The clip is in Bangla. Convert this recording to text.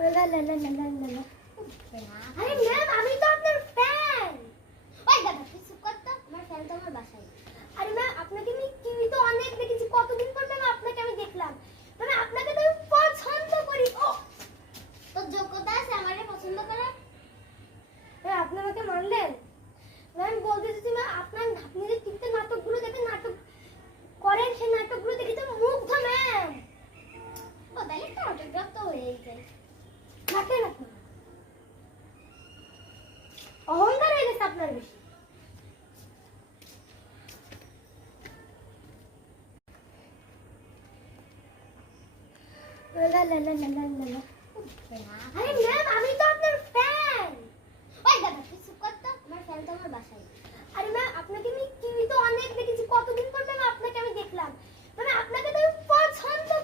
লা লা লা লা লা লা। আরে ম্যাম আমি তো আপনার ফ্যান। ওই দাদা তুই চুপ কর তো, আমার ফ্যান তো আমার বাসায়। আরে ম্যাম আপনাকে আমি টিভিতে অনেক দেখেছি, কতদিন পর ম্যাম আপনাকে আমি দেখলাম। ম্যাম আপনাকে তো আমি পছন্দ করি। ও তোর যোগ্যতা আছে আমারে পছন্দ করার? ম্যাম আপনি আমাকে মানলেন? ম্যাম বলতে চাইছি ম্যাম আপনি যে টিভিতে নাটকগুলো দেখেন, নাটক করেন, সেই নাটকগুলো দেখে তো মুগ্ধ ম্যাম। ও তাহলে একটা অটোগ্রাফ তো হয়েই যায়। রাখেন আপনি, অহংকার হয়ে গেছে আপনার বেশি। লা লা লা লা লা লা। আরে ম্যাম আমি তো আপনার ফ্যান। ওই দাদা তুই চুপ কর তো, আমার ফ্যান তো আমার বাসায়। আরে ম্যাম আপনাকে আমি টিভিতে অনেক দেখেছি, কতদিন পর ম্যাম আপনাকে আমি দেখলাম।